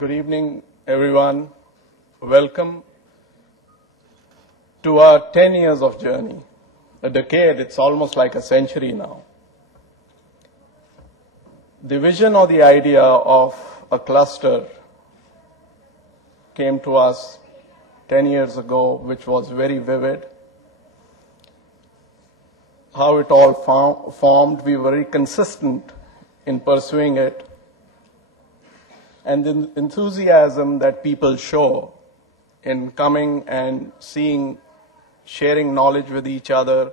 Good evening, everyone. Welcome to our 10 years of journey. A decade, it's almost like a century now. The vision or the idea of a cluster came to us 10 years ago, which was very vivid. How it all formed, we were very consistent in pursuing it. And the enthusiasm that people show in coming and seeing, sharing knowledge with each other,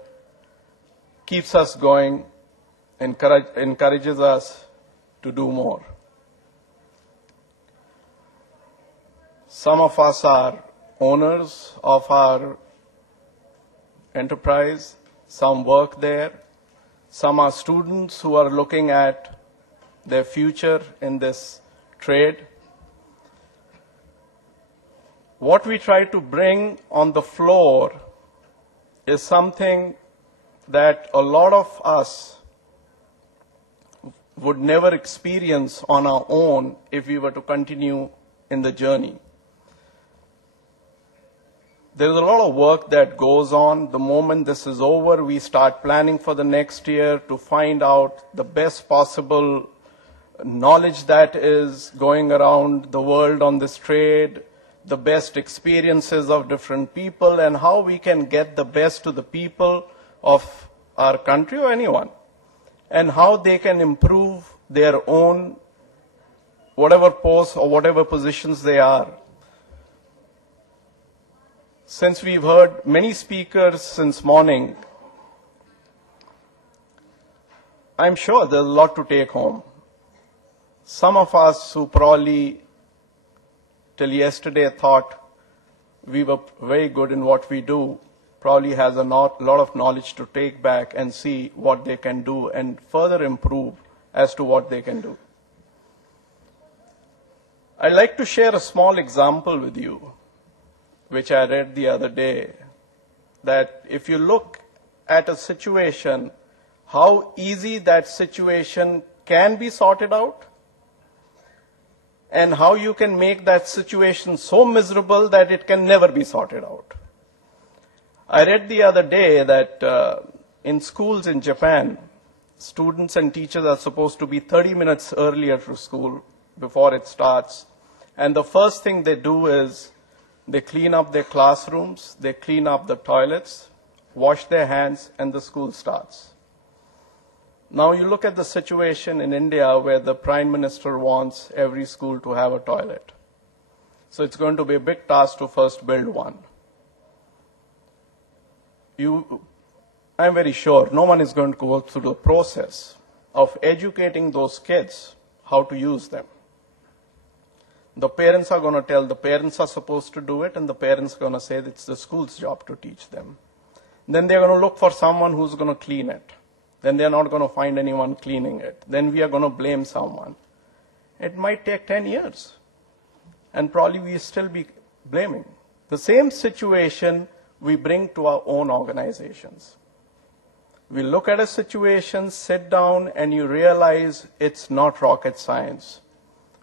keeps us going, encourages us to do more. Some of us are owners of our enterprise, some work there, some are students who are looking at their future in this trade. What we try to bring on the floor is something that a lot of us would never experience on our own if we were to continue in the journey. There's a lot of work that goes on. The moment this is over, we start planning for the next year to find out the best possible knowledge that is going around the world on this trade, the best experiences of different people, and how we can get the best to the people of our country or anyone, and how they can improve their own whatever posts or whatever positions they are. Since we've heard many speakers since morning, I'm sure there's a lot to take home. Some of us who probably till yesterday thought we were very good in what we do probably has a lot of knowledge to take back and see what they can do and further improve as to what they can do. I'd like to share a small example with you, which I read the other day, that if you look at a situation, how easy that situation can be sorted out, and how you can make that situation so miserable that it can never be sorted out. I read the other day that in schools in Japan, students and teachers are supposed to be 30 minutes earlier to school before it starts. And the first thing they do is they clean up their classrooms, they clean up the toilets, wash their hands, and the school starts. Now you look at the situation in India where the Prime Minister wants every school to have a toilet. So it's going to be a big task to first build one. I'm very sure no one is going to go through the process of educating those kids how to use them. The parents are going to tell the parents are supposed to do it, and the parents are going to say it's the school's job to teach them. Then they're going to look for someone who's going to clean it. Then they're not going to find anyone cleaning it. Then we are going to blame someone. It might take 10 years. And probably we still be blaming. The same situation we bring to our own organizations. We look at a situation, sit down, and you realize it's not rocket science.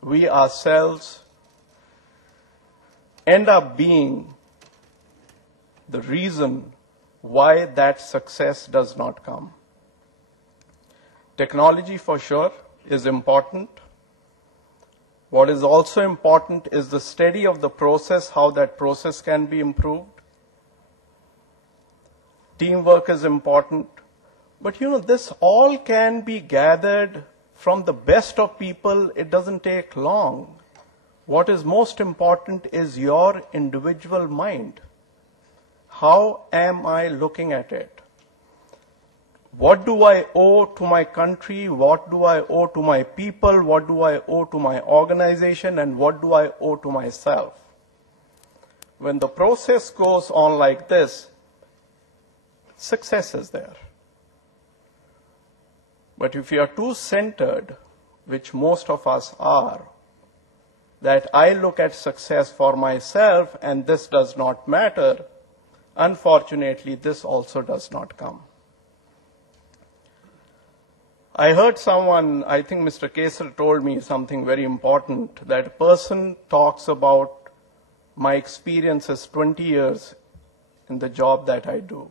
We ourselves end up being the reason why that success does not come. Technology, for sure, is important. What is also important is the study of the process, how that process can be improved. Teamwork is important. But this all can be gathered from the best of people. It doesn't take long. What is most important is your individual mind. How am I looking at it? What do I owe to my country? What do I owe to my people? What do I owe to my organization? And what do I owe to myself? When the process goes on like this, success is there. But if you are too centered, which most of us are, that I look at success for myself and this does not matter, unfortunately, this also does not come. I heard someone, I think Mr. Kesar told me something very important, that a person talks about my experience as 20 years in the job that I do.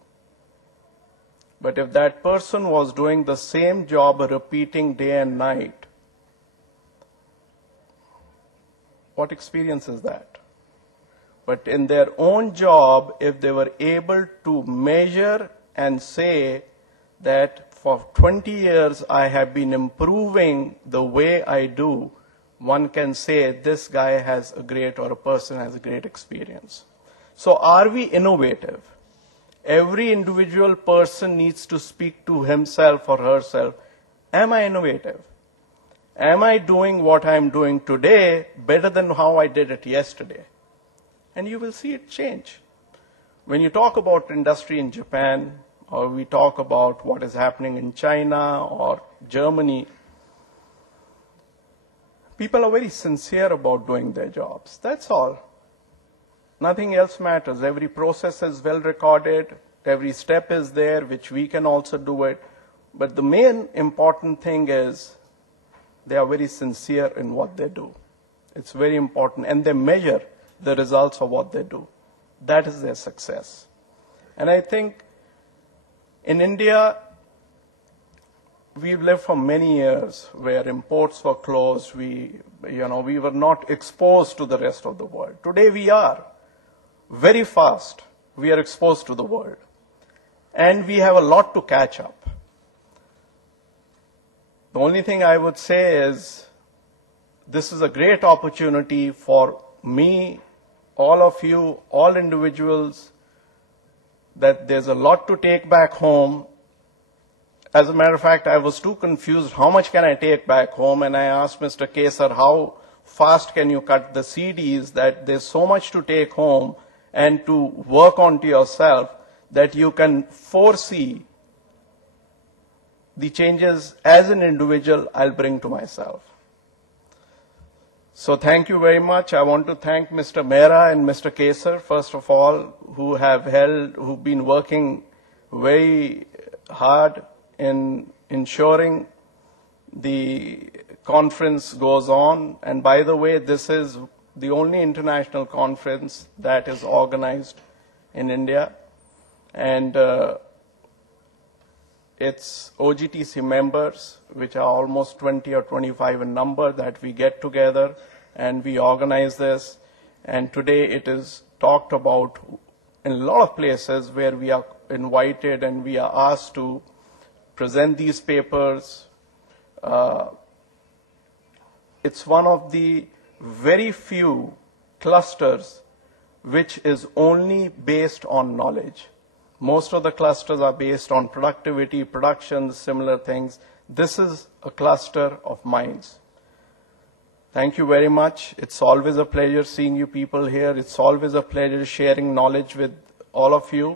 But if that person was doing the same job repeating day and night, what experience is that? But in their own job, if they were able to measure and say that for 20 years I have been improving the way I do, one can say this guy has a great, or a person has a great experience. So are we innovative? Every individual person needs to speak to himself or herself. Am I innovative? Am I doing what I'm doing today better than how I did it yesterday? And you will see it change. When you talk about industry in Japan, or we talk about what is happening in China or Germany, people are very sincere about doing their jobs. That's all. Nothing else matters. Every process is well recorded. Every step is there, which we can also do it. But the main important thing is they are very sincere in what they do. It's very important. And they measure the results of what they do. That is their success. And I think in India, we've lived for many years where imports were closed. We were not exposed to the rest of the world. Today we are. Very fast, we are exposed to the world. And we have a lot to catch up. The only thing I would say is this is a great opportunity for me, all of you, all individuals, that there's a lot to take back home. As a matter of fact, I was too confused. How much can I take back home? And I asked Mr. Kesar, how fast can you cut the CDs, that there's so much to take home and to work onto yourself that you can foresee the changes as an individual I'll bring to myself. So thank you very much. I want to thank Mr. Mehra and Mr. Kesar, first of all, who've been working very hard in ensuring the conference goes on. And by the way, this is the only international conference that is organized in India. And it's OGTC members, which are almost 20 or 25 in number, that we get together and we organize this. And today it is talked about in a lot of places where we are invited and we are asked to present these papers. It's one of the very few clusters which is only based on knowledge. Most of the clusters are based on productivity, production, similar things. This is a cluster of minds. Thank you very much. It's always a pleasure seeing you people here. It's always a pleasure sharing knowledge with all of you.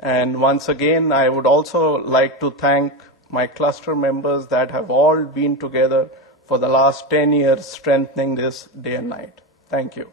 And once again, I would also like to thank my cluster members that have all been together for the last 10 years strengthening this day and night. Thank you.